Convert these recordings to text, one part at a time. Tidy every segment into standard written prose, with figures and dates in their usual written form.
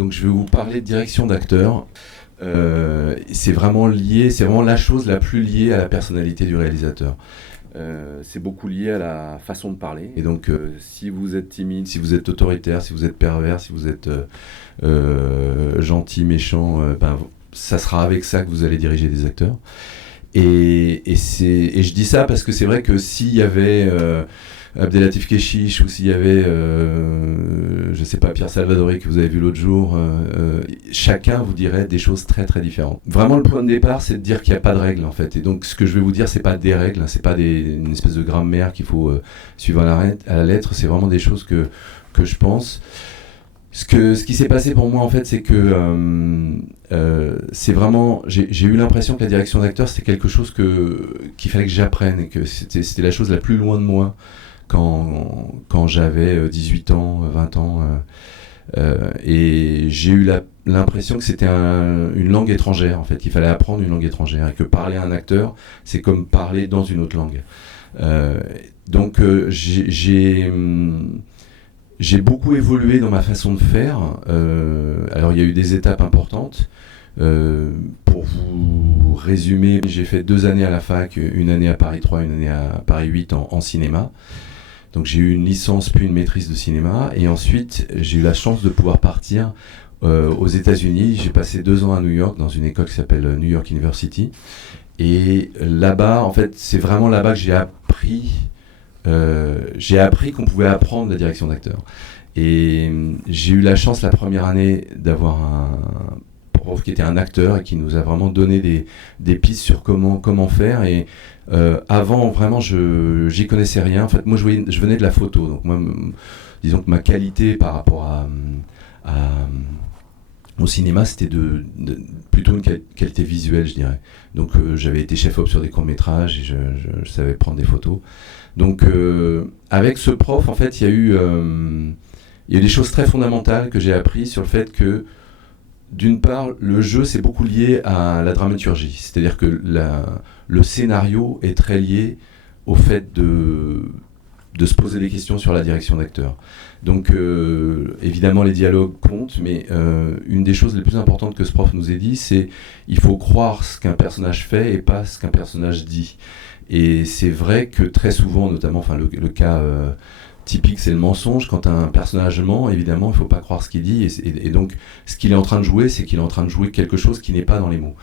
Donc je vais vous parler de direction d'acteur. C'est vraiment lié, c'est vraiment la chose la plus liée à la personnalité du réalisateur. C'est beaucoup lié à la façon de parler. Et donc, si vous êtes timide, si vous êtes autoritaire, si vous êtes pervers, si vous êtes gentil, méchant, ça sera avec ça que vous allez diriger des acteurs. Et je dis ça parce que c'est vrai que s'il y avait Abdelatif Kechiche ou s'il y avait, je sais pas, Pierre Salvadori que vous avez vu l'autre jour, chacun vous dirait des choses très très différentes. Vraiment, le point de départ, c'est de dire qu'il n'y a pas de règles en fait. Et donc, ce que je vais vous dire, c'est pas des règles, hein, c'est pas une espèce de grammaire qu'il faut suivre à la lettre. C'est vraiment des choses que je pense. Ce qui s'est passé pour moi en fait, c'est que c'est vraiment, j'ai eu l'impression que la direction d'acteur c'était quelque chose qu'il fallait que j'apprenne et que c'était la chose la plus loin de moi quand j'avais 18 ans, 20 ans. Et j'ai eu l'impression que c'était une langue étrangère en fait, qu'il fallait apprendre une langue étrangère et que parler à un acteur c'est comme parler dans une autre langue. Donc j'ai beaucoup évolué dans ma façon de faire. Alors il y a eu des étapes importantes. Pour vous résumer, j'ai fait 2 années à la fac, une année à Paris 3, une année à Paris 8 en cinéma. Donc j'ai eu une licence puis une maîtrise de cinéma. Et ensuite, j'ai eu la chance de pouvoir partir aux États-Unis. J'ai passé 2 ans à New York dans une école qui s'appelle New York University. Et là-bas, en fait, c'est vraiment là-bas que j'ai appris qu'on pouvait apprendre la direction d'acteur. Et j'ai eu la chance la première année d'avoir un prof qui était un acteur et qui nous a vraiment donné des pistes sur comment faire. Et avant, vraiment, j'y connaissais rien. En fait, moi, je venais de la photo. Donc, moi, disons que ma qualité par rapport au cinéma, c'était plutôt une qualité visuelle, je dirais. Donc, j'avais été chef-op sur des courts-métrages et je savais prendre des photos. Donc, avec ce prof, en fait, il y a eu des choses très fondamentales que j'ai apprises sur le fait que, d'une part, le jeu, c'est beaucoup lié à la dramaturgie. C'est-à-dire que le scénario est très lié au fait de se poser des questions sur la direction d'acteur. Donc, évidemment, les dialogues comptent, mais une des choses les plus importantes que ce prof nous ait dit, c'est il faut croire ce qu'un personnage fait et pas ce qu'un personnage dit. Et c'est vrai que très souvent, notamment, le cas typique, c'est le mensonge. Quand un personnage ment, évidemment, il ne faut pas croire ce qu'il dit. Et donc, ce qu'il est en train de jouer, c'est qu'il est en train de jouer quelque chose qui n'est pas dans les mots.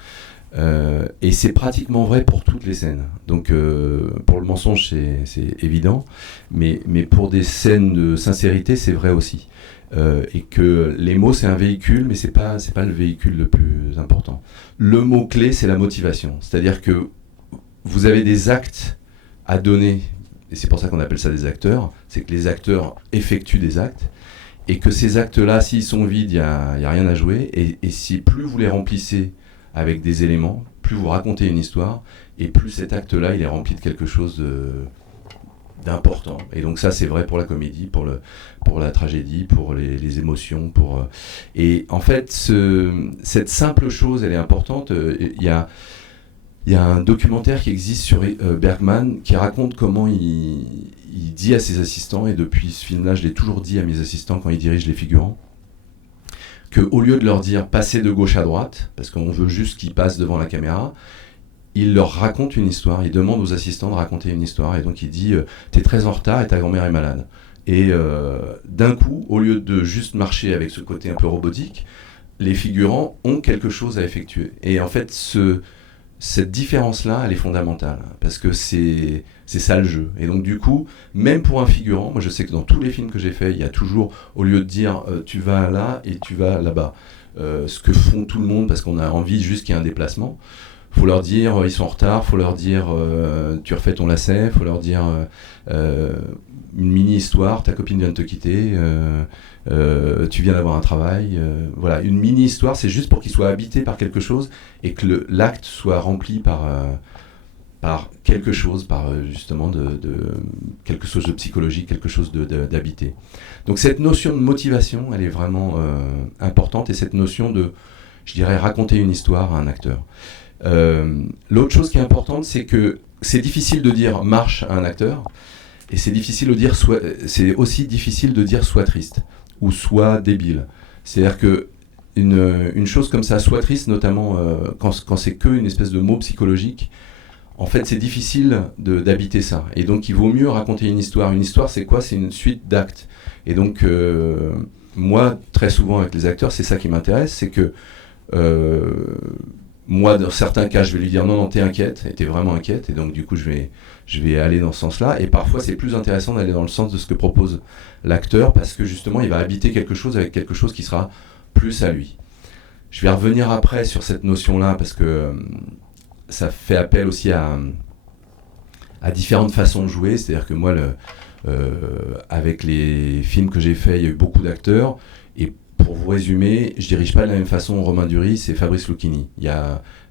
Et c'est pratiquement vrai pour toutes les scènes. Donc, pour le mensonge, c'est évident. Mais pour des scènes de sincérité, c'est vrai aussi. Et que les mots, c'est un véhicule, mais c'est pas le véhicule le plus important. Le mot-clé, c'est la motivation. C'est-à-dire que vous avez des actes à donner, et c'est pour ça qu'on appelle ça des acteurs, c'est que les acteurs effectuent des actes, et que ces actes-là, s'ils sont vides, il n'y a rien à jouer, et si plus vous les remplissez avec des éléments, plus vous racontez une histoire, et plus cet acte-là, il est rempli de quelque chose d'important. Et donc ça, c'est vrai pour la comédie, pour la tragédie, pour les émotions, et en fait, cette simple chose, elle est importante. Il y a un documentaire qui existe sur Bergman qui raconte comment il dit à ses assistants, et depuis ce film-là, je l'ai toujours dit à mes assistants quand ils dirigent les figurants, qu'au lieu de leur dire « passez de gauche à droite », parce qu'on veut juste qu'ils passent devant la caméra, il leur raconte une histoire, il demande aux assistants de raconter une histoire, et donc il dit « t'es très en retard et ta grand-mère est malade ». Et d'un coup, au lieu de juste marcher avec ce côté un peu robotique, les figurants ont quelque chose à effectuer. Et en fait, cette différence-là, elle est fondamentale, parce que c'est ça le jeu. Et donc du coup, même pour un figurant, moi je sais que dans tous les films que j'ai faits, il y a toujours, au lieu de dire tu vas là et tu vas là-bas, ce que font tout le monde parce qu'on a envie juste qu'il y ait un déplacement, faut leur dire ils sont en retard, faut leur dire tu refais ton lacet, faut leur dire une mini-histoire, ta copine vient de te quitter, tu viens d'avoir un travail, voilà, une mini-histoire, c'est juste pour qu'il soit habité par quelque chose et que l'acte soit rempli par quelque chose, par justement de quelque chose de psychologique, quelque chose d'habité. Donc cette notion de motivation, elle est vraiment importante, et cette notion de, je dirais, raconter une histoire à un acteur. L'autre chose qui est importante, c'est que c'est difficile de dire marche à un acteur, et c'est aussi difficile de dire sois triste ou sois débile. C'est-à-dire que une chose comme ça soit triste, notamment quand c'est qu'une espèce de mot psychologique, en fait, c'est difficile d'habiter ça. Et donc, il vaut mieux raconter une histoire. Une histoire, c'est quoi? C'est une suite d'actes. Et donc, moi, très souvent avec les acteurs, c'est ça qui m'intéresse, c'est que moi, dans certains cas, je vais lui dire non, t'es inquiète, et t'es vraiment inquiète, et donc du coup, je vais aller dans ce sens-là. Et parfois, c'est plus intéressant d'aller dans le sens de ce que propose l'acteur, parce que justement, il va habiter quelque chose avec quelque chose qui sera plus à lui. Je vais revenir après sur cette notion-là, parce que ça fait appel aussi à différentes façons de jouer. C'est-à-dire que moi, avec les films que j'ai faits, il y a eu beaucoup d'acteurs, et pour vous résumer, je dirige pas de la même façon Romain Duris et Fabrice Lucchini.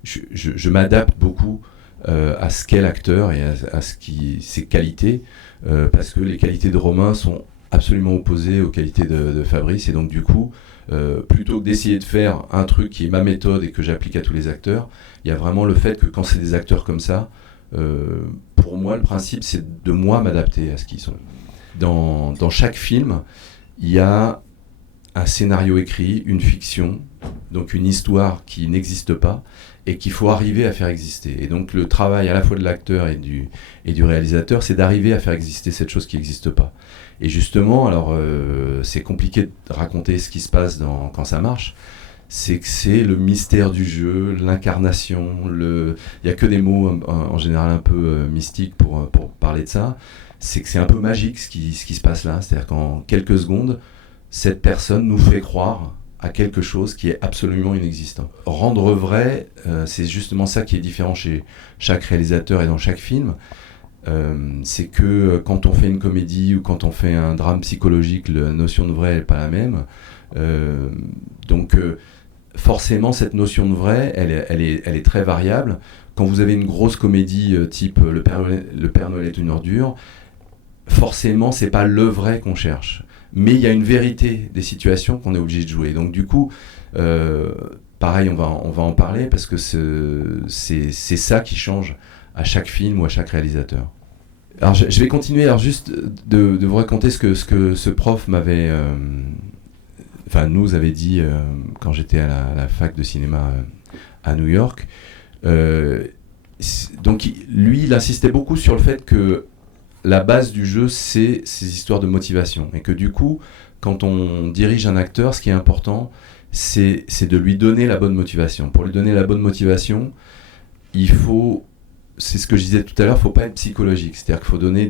Je m'adapte beaucoup à ce qu'est l'acteur et à ses qualités, parce que les qualités de Romain sont absolument opposées aux qualités de Fabrice, et donc du coup, plutôt que d'essayer de faire un truc qui est ma méthode et que j'applique à tous les acteurs, il y a vraiment le fait que quand c'est des acteurs comme ça, pour moi, le principe, c'est de moi m'adapter à ce qu'ils sont. Dans chaque film, il y a un scénario écrit, une fiction, donc une histoire qui n'existe pas et qu'il faut arriver à faire exister. Et donc le travail à la fois de l'acteur et du réalisateur, c'est d'arriver à faire exister cette chose qui n'existe pas. Et justement, alors c'est compliqué de raconter ce qui se passe quand ça marche, c'est que c'est le mystère du jeu, l'incarnation, il n'y a que des mots en général un peu mystiques pour parler de ça, c'est que c'est un peu magique ce qui se passe là, c'est-à-dire qu'en quelques secondes, cette personne nous fait croire à quelque chose qui est absolument inexistant. Rendre vrai, c'est justement ça qui est différent chez chaque réalisateur et dans chaque film. C'est que quand on fait une comédie ou quand on fait un drame psychologique, la notion de vrai n'est pas la même. Donc forcément, cette notion de vrai, elle est très variable. Quand vous avez une grosse comédie type Le Père Noël est une ordure, forcément, c'est pas le vrai qu'on cherche. Mais il y a une vérité des situations qu'on est obligé de jouer. Donc du coup, pareil, on va en parler parce que c'est ça qui change à chaque film ou à chaque réalisateur. Alors je vais continuer alors juste de vous raconter ce que ce prof m'avait, nous avait dit quand j'étais à la fac de cinéma à New York. Donc lui, il insistait beaucoup sur le fait que la base du jeu, c'est ces histoires de motivation. Et que du coup, quand on dirige un acteur, ce qui est important, c'est de lui donner la bonne motivation. Pour lui donner la bonne motivation, il faut, c'est ce que je disais tout à l'heure, il ne faut pas être psychologique. C'est-à-dire qu'il faut donner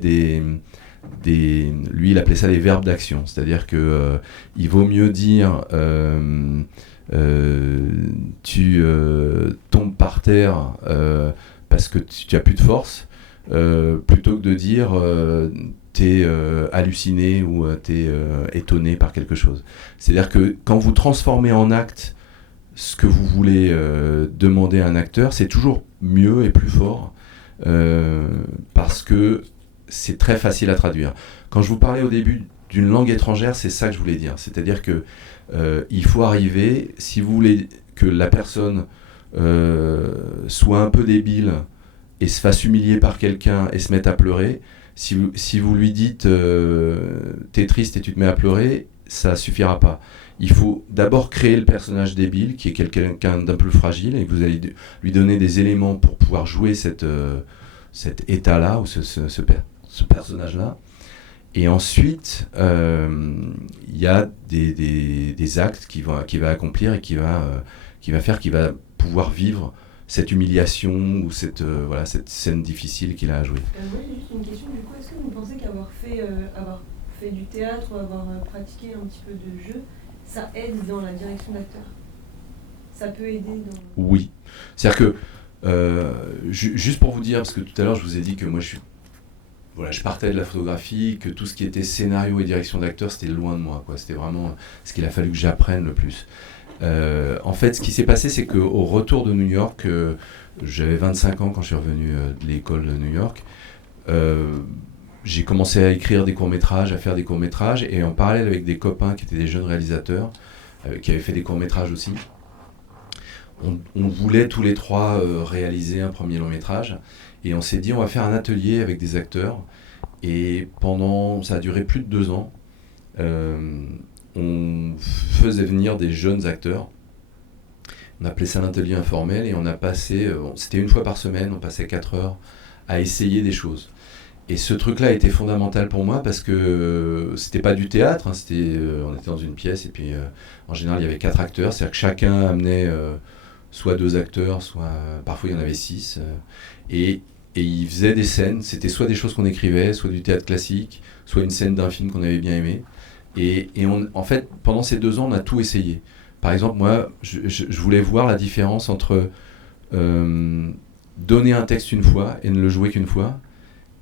lui, il appelait ça des verbes d'action. C'est-à-dire qu'il vaut mieux dire tu tombes par terre parce que tu n'as plus de force, plutôt que de dire t'es halluciné ou t'es étonné par quelque chose. C'est-à-dire que quand vous transformez en acte ce que vous voulez demander à un acteur, c'est toujours mieux et plus fort parce que c'est très facile à traduire. Quand je vous parlais au début d'une langue étrangère, c'est ça que je voulais dire. C'est-à-dire que il faut arriver, si vous voulez que la personne soit un peu débile et se fasse humilier par quelqu'un et se mette à pleurer, si vous lui dites t'es triste et tu te mets à pleurer, ça suffira pas. Il faut d'abord créer le personnage débile, qui est quelqu'un d'un peu fragile, et vous allez lui donner des éléments pour pouvoir jouer cet état-là, ou ce personnage-là. Et ensuite, il y a des actes qu'il va accomplir et qui va faire qu'il va pouvoir vivre cette humiliation ou cette scène difficile qu'il a à jouer. Moi j'ai juste une question, du coup, est-ce que vous pensez qu'avoir fait du théâtre ou avoir pratiqué un petit peu de jeu, ça aide dans la direction d'acteur? Ça peut aider dans... Oui. C'est-à-dire que, juste pour vous dire, parce que tout à l'heure je vous ai dit que moi je partais de la photographie, que tout ce qui était scénario et direction d'acteur, c'était loin de moi, quoi. C'était vraiment ce qu'il a fallu que j'apprenne le plus. En fait, ce qui s'est passé, c'est qu'au retour de New York, j'avais 25 ans quand je suis revenu de l'école de New York, j'ai commencé à écrire des courts-métrages, à faire des courts-métrages, et en parallèle avec des copains qui étaient des jeunes réalisateurs, qui avaient fait des courts-métrages aussi, on voulait tous les trois réaliser un premier long-métrage, et on s'est dit on va faire un atelier avec des acteurs, et ça a duré plus de 2 ans, on faisait venir des jeunes acteurs On appelait ça l'atelier informel et on a passé, c'était une fois par semaine, on passait 4 heures à essayer des choses. Et ce truc-là a été fondamental pour moi parce que c'était pas du théâtre, hein, on était dans une pièce et puis en général il y avait 4 acteurs, c'est-à-dire que chacun amenait soit 2 acteurs, soit parfois il y en avait 6. Et ils faisaient des scènes, c'était soit des choses qu'on écrivait, soit du théâtre classique, soit une scène d'un film qu'on avait bien aimé. Et en fait, pendant ces 2 ans, on a tout essayé. Par exemple, moi, je voulais voir la différence entre donner un texte une fois et ne le jouer qu'une fois,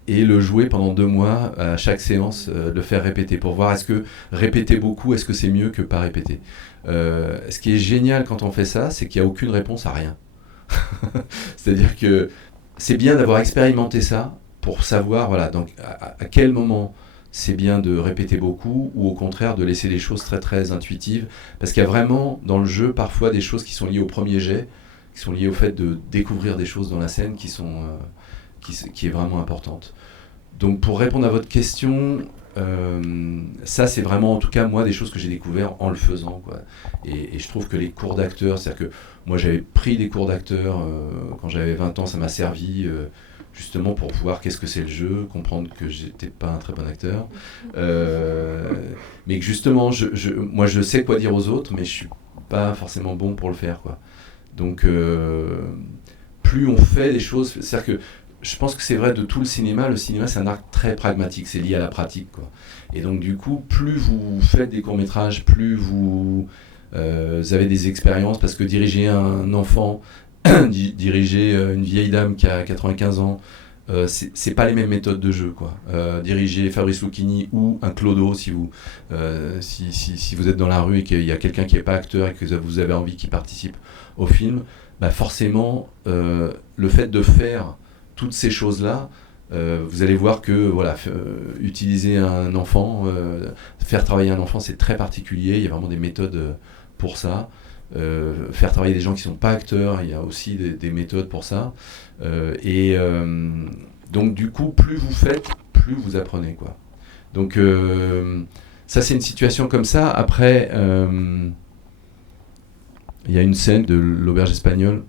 et le jouer pendant 2 mois à chaque séance, le faire répéter pour voir est-ce que répéter beaucoup, est-ce que c'est mieux que pas répéter. Ce qui est génial quand on fait ça, c'est qu'il n'y a aucune réponse à rien. C'est-à-dire que c'est bien d'avoir expérimenté ça pour savoir voilà, donc à quel moment c'est bien de répéter beaucoup ou au contraire de laisser les choses très très intuitives, parce qu'il y a vraiment dans le jeu parfois des choses qui sont liées au premier jet, qui sont liées au fait de découvrir des choses dans la scène qui est vraiment importante. Donc pour répondre à votre question, ça c'est vraiment en tout cas moi des choses que j'ai découvert en le faisant, quoi. Et je trouve que les cours d'acteurs, c'est-à-dire que moi j'avais pris des cours d'acteurs quand j'avais 20 ans, ça m'a servi justement pour voir qu'est-ce que c'est le jeu, comprendre que j'étais pas un très bon acteur, mais que justement moi je sais quoi dire aux autres, mais je suis pas forcément bon pour le faire, quoi. Donc plus on fait des choses, c'est-à-dire que je pense que c'est vrai de tout le cinéma c'est un art très pragmatique, c'est lié à la pratique, quoi. Et donc du coup, plus vous faites des courts-métrages, plus vous avez des expériences, parce que diriger un enfant, diriger une vieille dame qui a 95 ans, c'est pas les mêmes méthodes de jeu, quoi. Diriger Fabrice Lucchini ou un Clodo, si vous êtes dans la rue et qu'il y a quelqu'un qui n'est pas acteur et que vous avez envie qu'il participe au film, bah forcément, le fait de faire toutes ces choses-là, vous allez voir que voilà, utiliser un enfant, faire travailler un enfant, c'est très particulier. Il y a vraiment des méthodes pour ça. Faire travailler des gens qui ne sont pas acteurs, il y a aussi des méthodes pour ça. Donc du coup, plus vous faites, plus vous apprenez, quoi. Donc ça, c'est une situation comme ça. Après, il y a une scène de l'Auberge espagnole.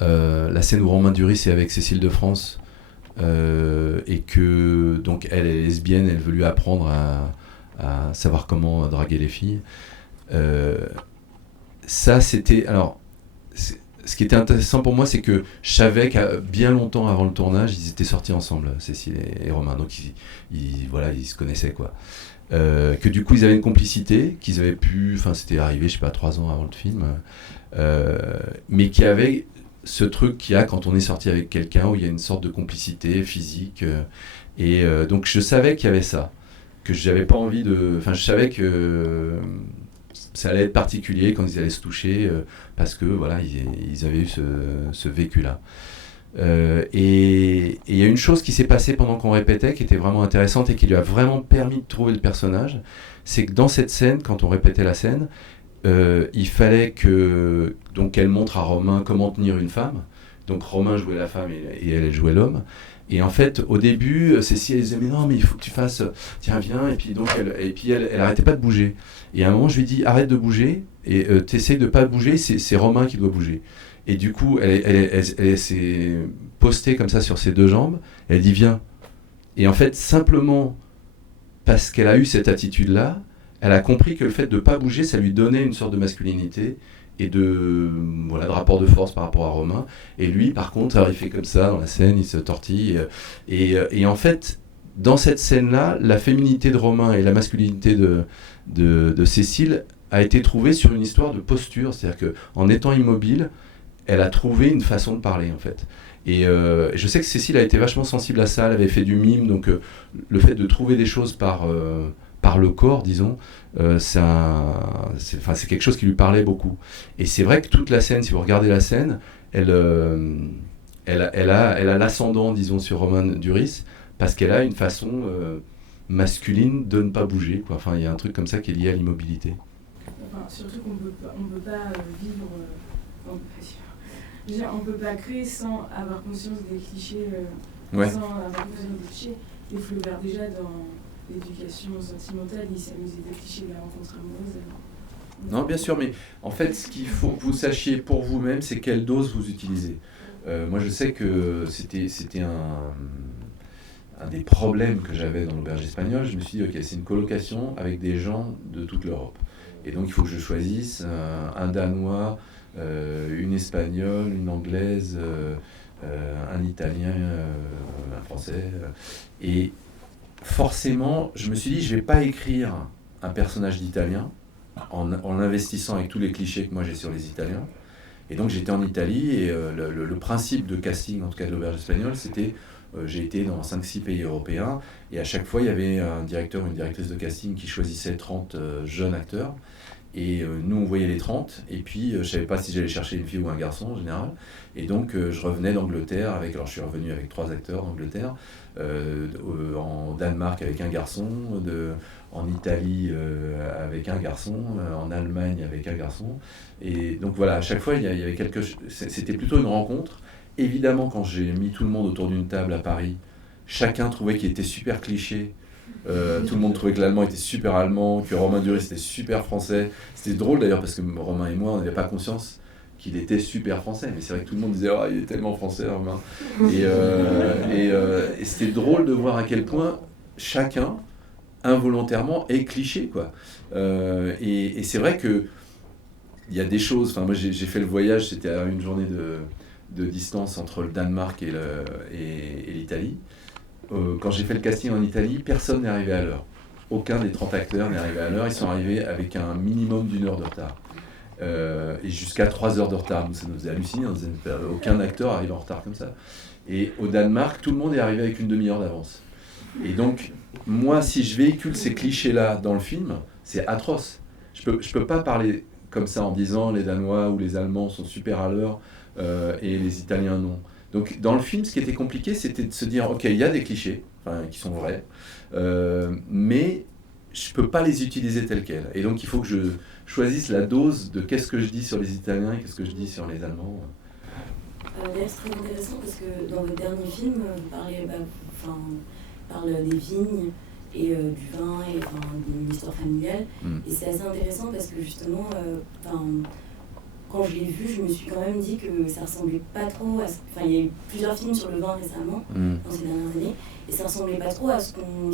La scène où Romain Duris est avec Cécile de France et que donc elle est lesbienne, elle veut lui apprendre à savoir comment draguer les filles. Ça c'était alors ce qui était intéressant pour moi, c'est que je savais que bien longtemps avant le tournage, ils étaient sortis ensemble, Cécile et Romain, donc ils se connaissaient, quoi. Que du coup ils avaient une complicité, qu'ils avaient pu, enfin c'était arrivé je sais pas 3 ans avant le film, mais qui avait ce truc qu'il y a quand on est sorti avec quelqu'un où il y a une sorte de complicité physique, donc je savais qu'il y avait ça, que j'avais pas envie de, enfin je savais que ça allait être particulier quand ils allaient se toucher, parce que voilà ils avaient eu ce vécu là. Et il y a une chose qui s'est passée pendant qu'on répétait qui était vraiment intéressante et qui lui a vraiment permis de trouver le personnage, c'est que dans cette scène, quand on répétait la scène, il fallait qu'elle montre à Romain comment tenir une femme. Donc Romain jouait la femme et elle jouait l'homme. Et en fait, au début, Cécile elle disait mais non, mais il faut que tu fasses, tiens viens. Et puis donc elle arrêtait pas de bouger. Et à un moment, je lui dis arrête de bouger et t'essayes de pas bouger. C'est Romain qui doit bouger. Et du coup, elle s'est postée comme ça sur ses 2 jambes. Elle dit viens. Et en fait, simplement parce qu'elle a eu cette attitude-là, elle a compris que le fait de ne pas bouger, ça lui donnait une sorte de masculinité et de rapport de force par rapport à Romain. Et lui, par contre, il fait comme ça dans la scène, il se tortille. Et en fait, dans cette scène-là, la féminité de Romain et la masculinité de Cécile a été trouvée sur une histoire de posture. C'est-à-dire qu'en étant immobile, elle a trouvé une façon de parler, en fait. Et je sais que Cécile a été vachement sensible à ça, elle avait fait du mime, donc le fait de trouver des choses par le corps, disons, c'est quelque chose qui lui parlait beaucoup. Et c'est vrai que toute la scène, si vous regardez la scène, elle a l'ascendant, disons, sur Romain Duris, parce qu'elle a une façon masculine de ne pas bouger, quoi. Enfin, il y a un truc comme ça qui est lié à l'immobilité. Enfin, surtout qu'on peut pas vivre... on peut pas créer sans avoir conscience des clichés, Ouais. sans avoir conscience des clichés. Et Flaubert, déjà, dans l'éducation sentimentale, il s'amusait des clichés de la rencontre amoureuse. Non, bien sûr, mais en fait, ce qu'il faut que vous sachiez pour vous-même, c'est quelle dose vous utilisez. Moi, je sais que c'était un des problèmes que j'avais dans l'auberge espagnole. Je me suis dit, ok, c'est une colocation avec des gens de toute l'Europe. Et donc, il faut que je choisisse un Danois, une Espagnole, une Anglaise, un Italien, un Français. Et forcément, je me suis dit, je ne vais pas écrire un personnage d'Italien en investissant avec tous les clichés que moi j'ai sur les Italiens. Et donc j'étais en Italie et le principe de casting, en tout cas de l'auberge espagnole, c'était j'ai été dans 5-6 pays européens et à chaque fois il y avait un directeur ou une directrice de casting qui choisissait 30 jeunes acteurs. Et nous, on voyait les 30, et puis je ne savais pas si j'allais chercher une fille ou un garçon en général. Et donc je revenais d'Angleterre avec, alors je suis revenu avec 3 acteurs d'Angleterre, en Danemark avec un garçon, en Italie avec un garçon, en Allemagne avec un garçon. Et donc voilà, à chaque fois il y avait quelque chose, c'était plutôt une rencontre. Évidemment, quand j'ai mis tout le monde autour d'une table à Paris, chacun trouvait qu'il était super cliché. Tout le monde trouvait que l'allemand était super allemand, que Romain Duris était super français. C'était drôle d'ailleurs parce que Romain et moi, on n'avait pas conscience qu'il était super français. Mais c'est vrai que tout le monde disait « Oh, il est tellement français, Romain !» Et c'était drôle de voir à quel point chacun, involontairement, est cliché, quoi. Et c'est vrai que il y a des choses... Enfin, moi, j'ai fait le voyage, c'était à une journée de distance entre le Danemark et l'Italie. Quand j'ai fait le casting en Italie, personne n'est arrivé à l'heure. Aucun des 30 acteurs n'est arrivé à l'heure. Ils sont arrivés avec un minimum d'1 heure de retard. Et jusqu'à 3 heures de retard. Ça nous faisait halluciner. Aucun acteur arrive en retard comme ça. Et au Danemark, tout le monde est arrivé avec une demi-heure d'avance. Et donc, moi, si je véhicule ces clichés-là dans le film, c'est atroce. Je peux pas parler comme ça en disant les Danois ou les Allemands sont super à l'heure et les Italiens non. Donc dans le film, ce qui était compliqué, c'était de se dire, ok, il y a des clichés, qui sont vrais, mais je ne peux pas les utiliser tels quels. Et donc il faut que je choisisse la dose de qu'est-ce que je dis sur les Italiens et qu'est-ce que je dis sur les Allemands. D'ailleurs, c'est très intéressant parce que dans votre dernier film, vous parlez des vignes et du vin et d'une histoire familiale. Et c'est assez intéressant parce que justement, quand je l'ai vu, je me suis quand même dit que ça ressemblait pas trop à ce... Enfin, il y a eu plusieurs films sur le vin récemment, dans ces dernières années, et ça ressemblait pas trop à ce qu'on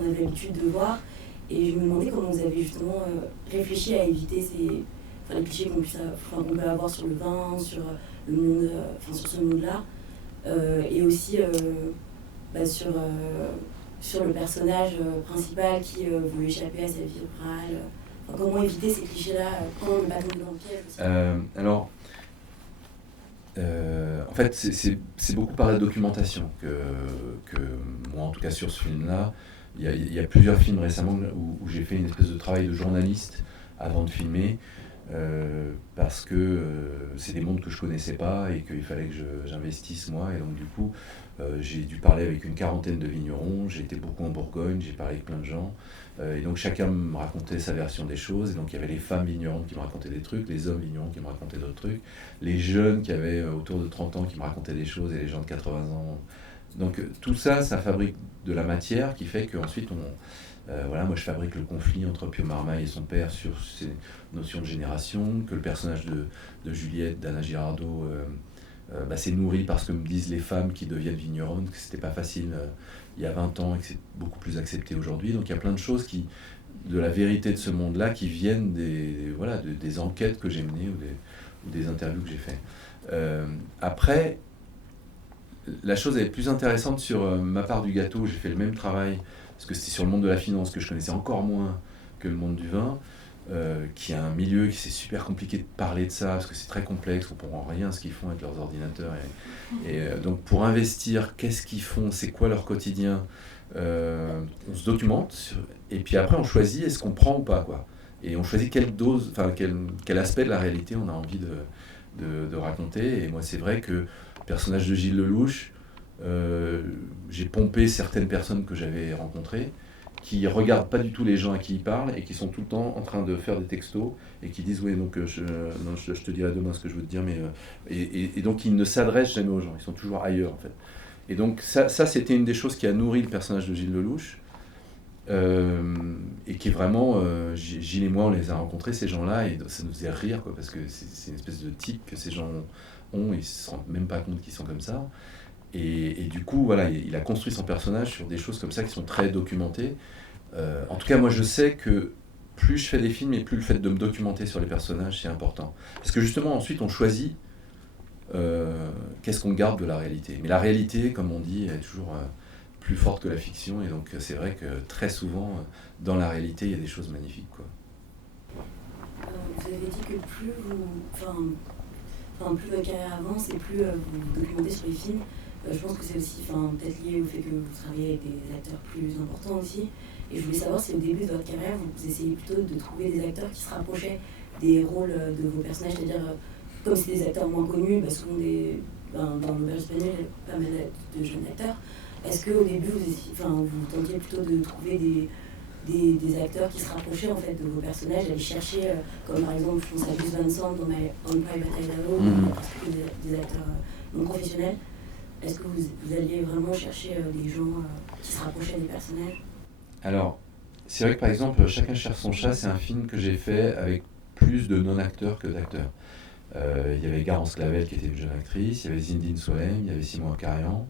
avait l'habitude de voir. Et je me demandais comment vous avez justement réfléchi à éviter les clichés qu'on peut avoir sur le vin, sur le monde, sur ce monde-là, et aussi sur le personnage principal qui veut échapper à sa vie rurale. Comment éviter ces clichés-là, comment ne pas tomber dans le piège aussi. En fait, c'est beaucoup par la documentation que moi, en tout cas sur ce film-là, il y a plusieurs films récemment où j'ai fait une espèce de travail de journaliste avant de filmer, parce que c'est des mondes que je connaissais pas et qu'il fallait que j'investisse moi. Et donc du coup, j'ai dû parler avec une 40aine de vignerons, j'ai été beaucoup en Bourgogne, j'ai parlé avec plein de gens. Et donc chacun me racontait sa version des choses. Et donc il y avait les femmes vigneronnes qui me racontaient des trucs, les hommes vignerons qui me racontaient d'autres trucs, les jeunes qui avaient autour de 30 ans qui me racontaient des choses et les gens de 80 ans. Donc tout ça, ça fabrique de la matière qui fait qu'ensuite moi je fabrique le conflit entre Pio Marmaille et son père sur ces notions de génération, que le personnage de Juliette, d'Anna Girardot, c'est nourri par ce que me disent les femmes qui deviennent vigneronnes, que c'était pas facile il y a 20 ans et que c'est beaucoup plus accepté aujourd'hui. Donc il y a plein de choses de la vérité de ce monde-là qui viennent des enquêtes que j'ai menées ou des interviews que j'ai fait. Après, la chose est plus intéressante sur ma part du gâteau. J'ai fait le même travail, parce que c'était sur le monde de la finance que je connaissais encore moins que le monde du vin, qui est un milieu qui c'est super compliqué de parler de ça, parce que c'est très complexe, on ne comprend rien à ce qu'ils font avec leurs ordinateurs. Donc pour investir, qu'est-ce qu'ils font, c'est quoi leur quotidien, on se documente, et puis après on choisit est-ce qu'on prend ou pas, quoi. Et on choisit quelle dose, quel aspect de la réalité on a envie de raconter. Et moi c'est vrai que le personnage de Gilles Lelouch, j'ai pompé certaines personnes que j'avais rencontrées qui regardent pas du tout les gens à qui ils parlent et qui sont tout le temps en train de faire des textos et qui disent oui donc je te dirai demain ce que je veux te dire, mais et donc ils ne s'adressent jamais aux gens, ils sont toujours ailleurs en fait. Et donc ça c'était une des choses qui a nourri le personnage de Gilles Lelouch. et qui est vraiment, Gilles et moi, on les a rencontrés, ces gens-là, et ça nous faisait rire, quoi, parce que c'est une espèce de tic que ces gens ont, ils ne se rendent même pas compte qu'ils sont comme ça. Et du coup, voilà, il a construit son personnage sur des choses comme ça qui sont très documentées. En tout cas, moi, je sais que plus je fais des films et plus le fait de me documenter sur les personnages, c'est important. Parce que justement, ensuite, on choisit qu'est-ce qu'on garde de la réalité. Mais la réalité, comme on dit, est toujours plus forte que la fiction. Et donc, c'est vrai que très souvent, dans la réalité, il y a des choses magnifiques, quoi. Vous avez dit que plus plus votre carrière avance et plus vous vous documentez sur les films. Je pense que c'est aussi peut-être lié au fait que vous travaillez avec des acteurs plus importants aussi. Et je voulais savoir si au début de votre carrière, vous essayez plutôt de trouver des acteurs qui se rapprochaient des rôles de vos personnages, c'est-à-dire comme c'est des acteurs moins connus, souvent dans l'Auberge espagnole, il y a pas mal de jeunes acteurs. Est-ce qu'au début, vous tentiez plutôt de trouver des acteurs qui se rapprochaient en fait de vos personnages, aller chercher, comme par exemple, je pense à Gus Van Sant dans On Private Idaho, des acteurs non professionnels. Est-ce que vous alliez vraiment chercher des gens qui se rapprochaient des personnages? Alors, c'est vrai que par exemple, Chacun cherche son chat, c'est un film que j'ai fait avec plus de non-acteurs que d'acteurs. Il y avait Garance Clavel qui était une jeune actrice, il y avait Zindine Sohem, il y avait Simon Akarian,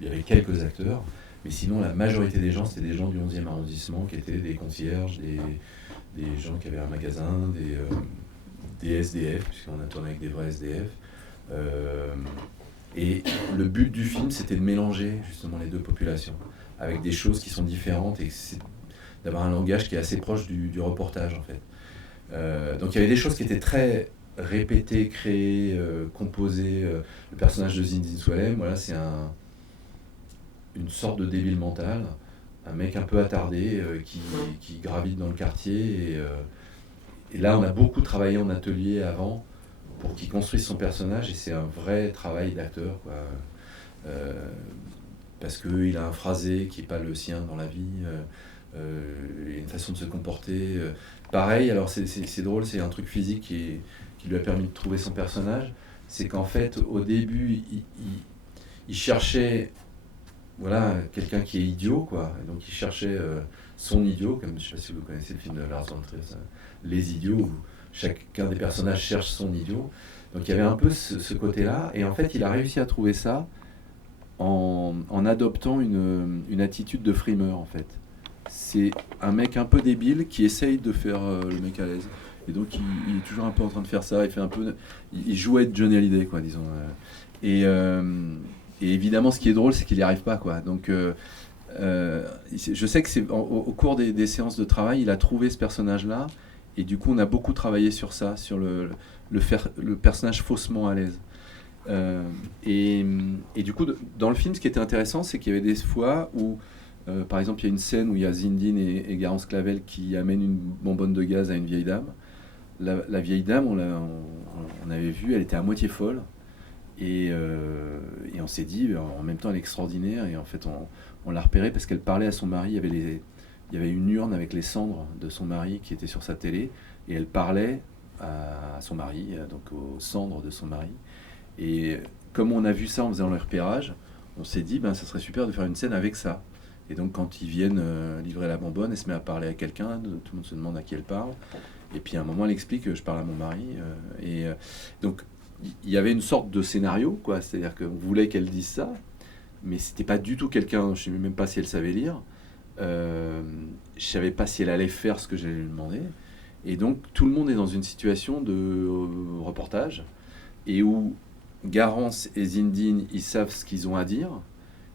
il y avait quelques acteurs, mais sinon la majorité des gens, c'était des gens du 11e arrondissement qui étaient des concierges, des gens qui avaient un magasin, des SDF, puisqu'on a tourné avec des vrais SDF. Et le but du film, c'était de mélanger justement les deux populations, avec des choses qui sont différentes, et d'avoir un langage qui est assez proche du reportage en fait. Donc il y avait des choses qui étaient très répétées, créées, composées. Le personnage de Zindine Sohem, voilà, c'est une sorte de débile mental, un mec un peu attardé qui gravite dans le quartier. Et là, on a beaucoup travaillé en atelier avant pour qu'il construise son personnage, et c'est un vrai travail d'acteur, quoi. Parce qu'il a un phrasé qui n'est pas le sien dans la vie, et une façon de se comporter. Pareil, alors c'est drôle, c'est un truc physique qui lui a permis de trouver son personnage. C'est qu'en fait, au début, il cherchait, voilà, quelqu'un qui est idiot, quoi. Et donc il cherchait son idiot, comme je ne sais pas si vous connaissez le film de Lars von Trier, Les Idiots, où chacun des personnages cherche son idiot. Donc il y avait un peu ce côté-là, et en fait il a réussi à trouver ça en adoptant une attitude de frimeur en fait. C'est un mec un peu débile qui essaye de faire le mec à l'aise. Et donc il est toujours un peu en train de faire ça, il joue à être Johnny Hallyday, quoi, disons. Et évidemment ce qui est drôle, c'est qu'il n'y arrive pas, quoi. Donc je sais que c'est au cours des séances de travail, il a trouvé ce personnage-là, et du coup on a beaucoup travaillé sur ça, sur le personnage faussement à l'aise. Et du coup, dans le film, ce qui était intéressant, c'est qu'il y avait des fois où, par exemple, il y a une scène où il y a Zindine et Garance Clavel qui amènent une bonbonne de gaz à une vieille dame. La vieille dame, on avait vu, elle était à moitié folle. Et on s'est dit, en même temps, elle est extraordinaire. Et en fait, on l'a repérée parce qu'elle parlait à son mari. Il y avait une urne avec les cendres de son mari qui était sur sa télé. Et elle parlait à son mari, donc aux cendres de son mari. Et comme on a vu ça en faisant le repérage, on s'est dit, ça serait super de faire une scène avec ça. Et donc quand ils viennent livrer la bonbonne, elle se met à parler à quelqu'un, tout le monde se demande à qui elle parle. Et puis à un moment, elle explique, je parle à mon mari. Donc il y avait une sorte de scénario, quoi. C'est-à-dire qu'on voulait qu'elle dise ça, mais c'était pas du tout quelqu'un, je ne sais même pas si elle savait lire. Je savais pas si elle allait faire ce que j'allais lui demander. Et donc tout le monde est dans une situation de reportage, et où Garance et Zindine, ils savent ce qu'ils ont à dire,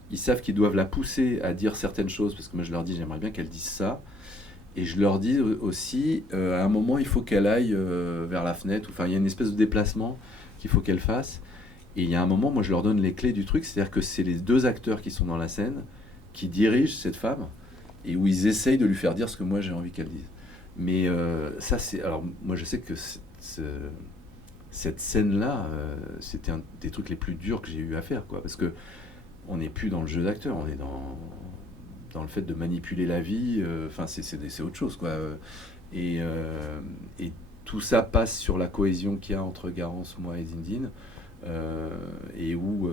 ils savent qu'ils doivent la pousser à dire certaines choses, parce que moi je leur dis, j'aimerais bien qu'elle dise ça, et je leur dis aussi, à un moment il faut qu'elle aille vers la fenêtre, enfin il y a une espèce de déplacement qu'il faut qu'elle fasse, et il y a un moment, moi je leur donne les clés du truc, c'est-à-dire que c'est les deux acteurs qui sont dans la scène, qui dirigent cette femme, et où ils essayent de lui faire dire ce que moi j'ai envie qu'elle dise. Mais ça c'est... Alors moi je sais que cette scène-là, c'était un des trucs les plus durs que j'ai eu à faire, quoi, parce que on n'est plus dans le jeu d'acteur, on est dans le fait de manipuler la vie, c'est autre chose, quoi. Et tout ça passe sur la cohésion qu'il y a entre Garance, moi et Zindine, et où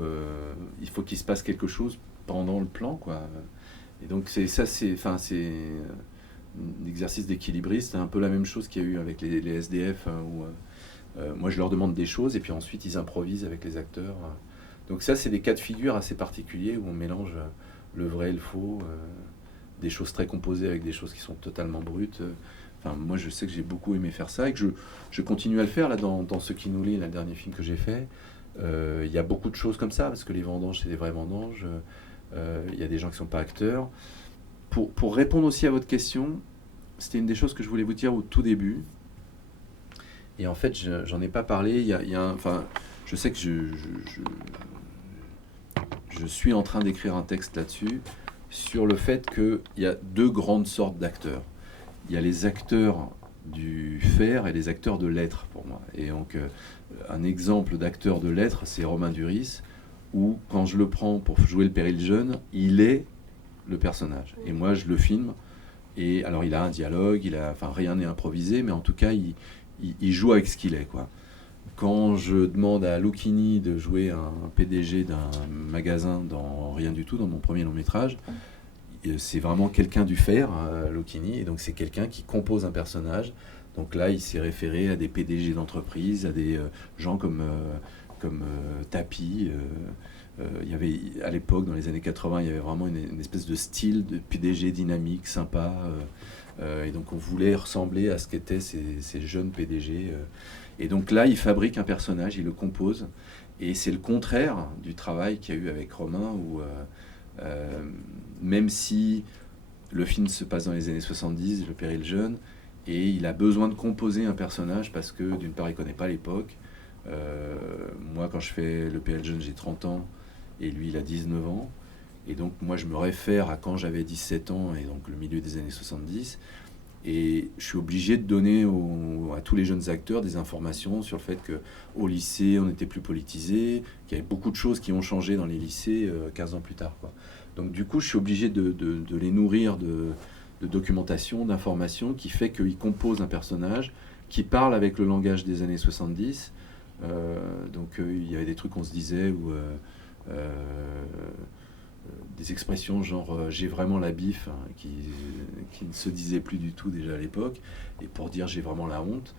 il faut qu'il se passe quelque chose pendant le plan, quoi. Et donc c'est un exercice d'équilibriste, c'est un peu la même chose qu'il y a eu avec les SDF, hein, où moi je leur demande des choses et puis ensuite ils improvisent avec les acteurs. Donc ça, c'est des cas de figure assez particuliers où on mélange le vrai et le faux, des choses très composées avec des choses qui sont totalement brutes. Enfin, moi je sais que j'ai beaucoup aimé faire ça et que je continue à le faire là dans Ce qui nous lie, le dernier film que j'ai fait. Il y a beaucoup de choses comme ça, parce que les vendanges, c'est des vrais vendanges. Il y a des gens qui ne sont pas acteurs. Pour répondre aussi à votre question, c'était une des choses que je voulais vous dire au tout début. Et en fait, j'en ai pas parlé. Je sais que je suis en train d'écrire un texte là-dessus, sur le fait qu'il y a deux grandes sortes d'acteurs. Il y a les acteurs du faire et les acteurs de l'être, pour moi. Et donc, un exemple d'acteur de l'être, c'est Romain Duris, où, quand je le prends pour jouer le Péril jeune, il est le personnage. Et moi, je le filme. Et alors, il a un dialogue, rien n'est improvisé, mais en tout cas, il joue avec ce qu'il est, quoi. Quand je demande à Lucchini de jouer un PDG d'un magasin dans Rien du tout, dans mon premier long métrage, c'est vraiment quelqu'un du faire, Lucchini, et donc c'est quelqu'un qui compose un personnage. Donc là, il s'est référé à des PDG d'entreprise, à des gens comme Tapi. Il y avait, à l'époque, dans les années 80, il y avait vraiment une espèce de style de PDG dynamique, sympa. Et donc on voulait ressembler à ce qu'étaient ces jeunes PDG. Et donc là, il fabrique un personnage, il le compose. Et c'est le contraire du travail qu'il y a eu avec Romain, où même si le film se passe dans les années 70, le Péril jeune, et il a besoin de composer un personnage parce que, d'une part, il ne connaît pas l'époque. Moi, quand je fais le Péril jeune, j'ai 30 ans, et lui, il a 19 ans. Et donc, moi, je me réfère à quand j'avais 17 ans, et donc le milieu des années 70. Et je suis obligé de donner à tous les jeunes acteurs des informations sur le fait qu'au lycée, on n'était plus politisé, qu'il y avait beaucoup de choses qui ont changé dans les lycées 15 ans plus tard, quoi. Donc du coup, je suis obligé de les nourrir de documentation, d'informations, qui fait qu'ils composent un personnage qui parle avec le langage des années 70. Il y avait des trucs qu'on se disait, ou des expressions genre j'ai vraiment la bif, hein, qui ne se disaient plus du tout déjà à l'époque, et pour dire j'ai vraiment la honte.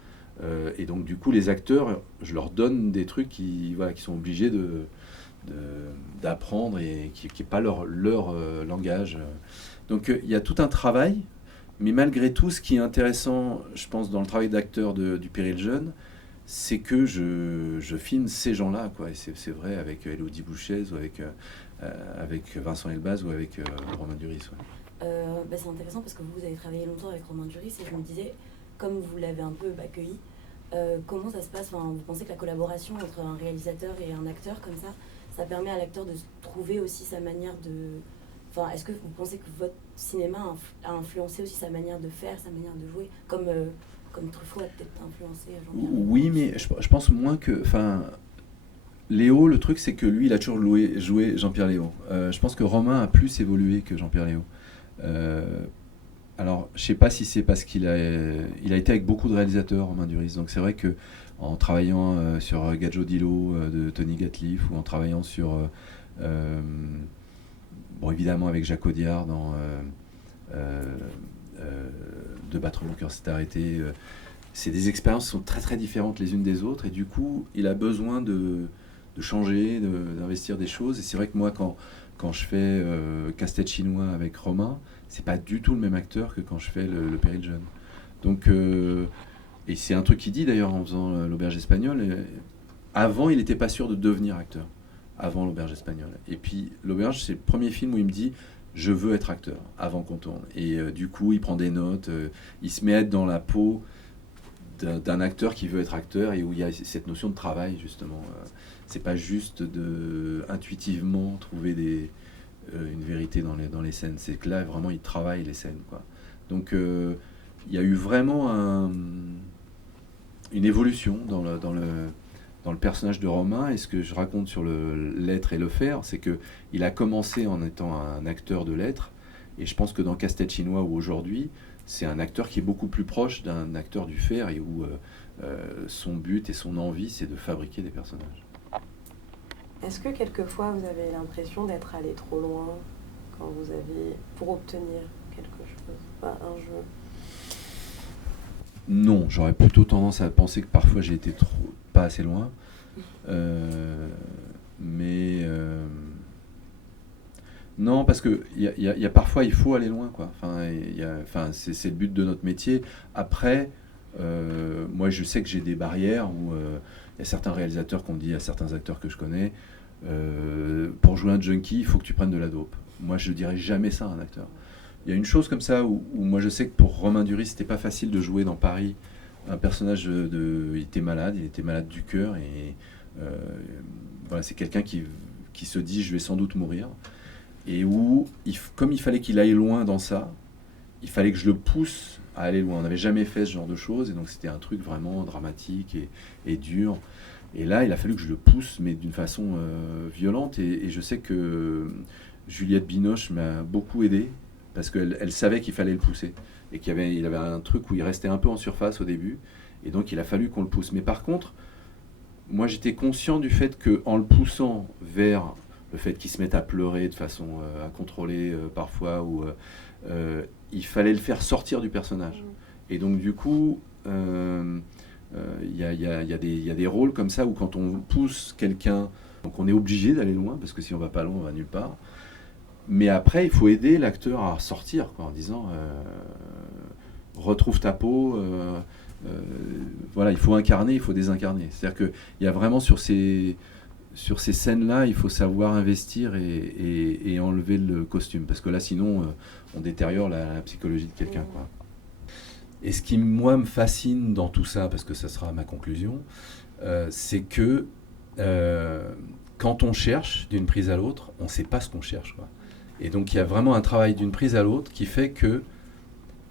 Et donc du coup, les acteurs, je leur donne des trucs qui sont obligés d'apprendre et qui n'est pas leur langage. Donc il y a tout un travail, mais malgré tout, ce qui est intéressant, je pense, dans le travail d'acteur du Péril jeune, c'est que je filme ces gens-là, quoi. Et c'est vrai avec Élodie Bouchez, ou avec Vincent Elbaz, ou avec Romain Duris. Ouais. C'est intéressant parce que vous avez travaillé longtemps avec Romain Duris, et je me disais, comme vous l'avez un peu accueilli, comment ça se passe, vous pensez que la collaboration entre un réalisateur et un acteur comme ça permet à l'acteur de trouver aussi sa manière de... est-ce que vous pensez que votre cinéma a influencé aussi sa manière de faire, sa manière de jouer, comme Truffaut a peut-être influencé Jean-Pierre? Oui, mais je pense moins que... Léo, le truc, c'est que lui, il a toujours joué Jean-Pierre Léo. Je pense que Romain a plus évolué que Jean-Pierre Léo. Alors, je sais pas si c'est parce qu'il a été avec beaucoup de réalisateurs, Romain Duris. Donc c'est vrai que en travaillant sur Gadjo Dilo de Tony Gatliff, ou en travaillant sur, évidemment avec Jacques Audiard dans De battre mon cœur s'est arrêté. C'est des expériences qui sont très très différentes les unes des autres, et du coup, il a besoin de changer, d'investir des choses. Et c'est vrai que moi, quand je fais Casse-tête chinois avec Romain, c'est pas du tout le même acteur que quand je fais le Péril jeune. Donc, et c'est un truc qu'il dit d'ailleurs en faisant l'Auberge espagnole. Avant, il n'était pas sûr de devenir acteur, avant l'Auberge espagnole. Et puis, l'Auberge, c'est le premier film où il me dit « je veux être acteur » avant qu'on tourne. Et du coup, il prend des notes, il se met à être dans la peau d'un acteur qui veut être acteur, et où il y a cette notion de travail, justement. C'est pas juste intuitivement trouver une vérité dans les scènes. C'est que là, vraiment, il travaille les scènes, quoi. Donc, il y a eu vraiment une évolution dans le personnage de Romain. Et ce que je raconte sur l'être et le faire, c'est qu'il a commencé en étant un acteur de l'être. Et je pense que dans Casse-tête chinois, ou aujourd'hui, c'est un acteur qui est beaucoup plus proche d'un acteur du faire, et où son but et son envie, c'est de fabriquer des personnages. Est-ce que quelquefois vous avez l'impression d'être allé trop loin quand vous avez pour obtenir quelque chose, un jeu? Non, j'aurais plutôt tendance à penser que parfois j'ai été pas assez loin. Mais non, parce que y a parfois il faut aller loin, quoi. C'est le but de notre métier. Après, moi je sais que j'ai des barrières où il y a certains réalisateurs qui ont dit à certains acteurs que je connais, pour jouer un junkie, il faut que tu prennes de la dope. Moi je dirais jamais ça à un acteur. Il y a une chose comme ça où moi je sais que pour Romain Duris, c'était pas facile de jouer dans Paris un personnage il était malade du cœur et voilà, c'est quelqu'un qui se dit je vais sans doute mourir et où comme il fallait qu'il aille loin dans ça, il fallait que je le pousse à aller loin. On n'avait jamais fait ce genre de choses et donc c'était un truc vraiment dramatique et dur. Et là, il a fallu que je le pousse, mais d'une façon violente. Et je sais que Juliette Binoche m'a beaucoup aidé parce qu'elle savait qu'il fallait le pousser et il avait un truc où il restait un peu en surface au début. Et donc, il a fallu qu'on le pousse. Mais par contre, moi, j'étais conscient du fait qu'en le poussant vers le fait qu'il se mette à pleurer de façon incontrôlée parfois, ou il fallait le faire sortir du personnage. Et donc, du coup... il y a des rôles comme ça où quand on pousse quelqu'un, donc on est obligé d'aller loin parce que si on va pas loin on va nulle part, mais après il faut aider l'acteur à sortir, quoi, en disant retrouve ta peau, voilà, il faut incarner, il faut désincarner. C'est-à-dire qu'il y a vraiment sur ces scènes là il faut savoir investir et enlever le costume parce que là sinon on détériore la psychologie de quelqu'un, quoi. Et ce qui, moi, me fascine dans tout ça, parce que ça sera ma conclusion, c'est que quand on cherche d'une prise à l'autre, on ne sait pas ce qu'on cherche, quoi. Et donc, il y a vraiment un travail d'une prise à l'autre qui fait que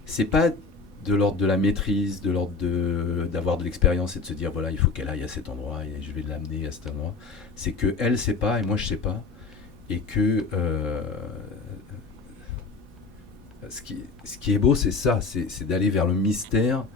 c'est pas de l'ordre de la maîtrise, de l'ordre d'avoir de l'expérience et de se dire, voilà, il faut qu'elle aille à cet endroit et je vais l'amener à cet endroit. C'est qu'elle ne sait pas et moi, je ne sais pas. Et que... ce qui est beau, c'est ça, c'est d'aller vers le mystère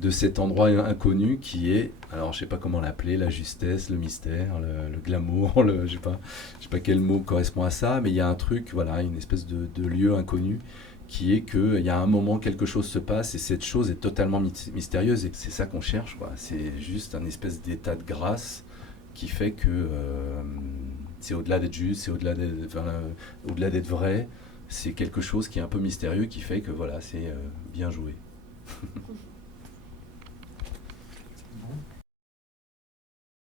de cet endroit inconnu qui est, alors je sais pas comment l'appeler, la justesse, le mystère, le glamour, je sais pas quel mot correspond à ça, mais il y a un truc, voilà, une espèce de lieu inconnu qui est que il y a un moment quelque chose se passe et cette chose est totalement mystérieuse et c'est ça qu'on cherche, quoi. C'est juste un espèce d'état de grâce qui fait que c'est au-delà d'être juste, c'est au-delà d'être vrai. C'est quelque chose qui est un peu mystérieux, qui fait que voilà, c'est bien joué. Bon.